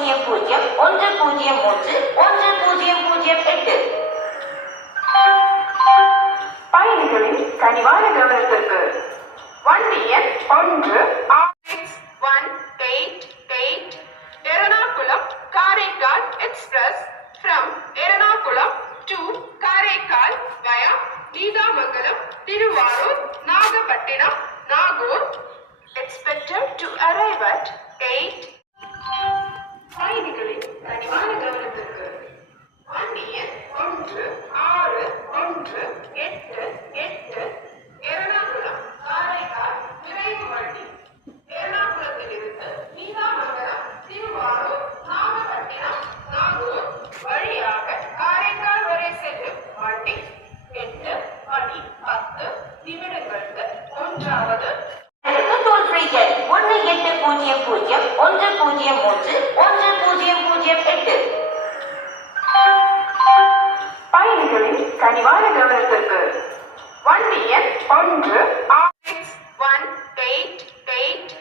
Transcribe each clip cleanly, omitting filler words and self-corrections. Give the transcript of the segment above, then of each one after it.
1003103 பயணிகளின் கனிவான கவனத்திற்கு வண்டி எண் 1 6188 Ernakulam Karaikal express from Ernakulam to Karaikal via Needamangalam Tiruvarur Nagapattinam Nagore expected to arrive at 8. பயணிகளின் கனிவான கவனத்திற்கு வண்டி எண் 1618 எர்ணாகுளம் காரைக்கால் விரைவு வண்டி எர்ணாகுளத்திலிருந்து நீடாமங்கலம் திருவாரூர் நாகப்பட்டினம் நாகூர் வழியாக காரைக்கால் வரை செல்லும் வண்டி 8 மணி 10 நிமிடங்களுக்கு ஒன்றாவது டோல் ஃப்ரீ எண் 1800103108. பயணிகளின் கனிவான கவனத்திற்கு வண்டி எண் 6188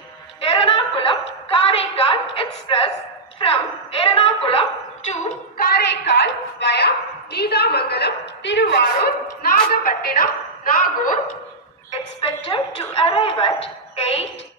Ernakulam Karaikal express from Ernakulam to Karaikal via Needamangalam Tiruvarur Nagapattinam Nagore expected to arrive at 8.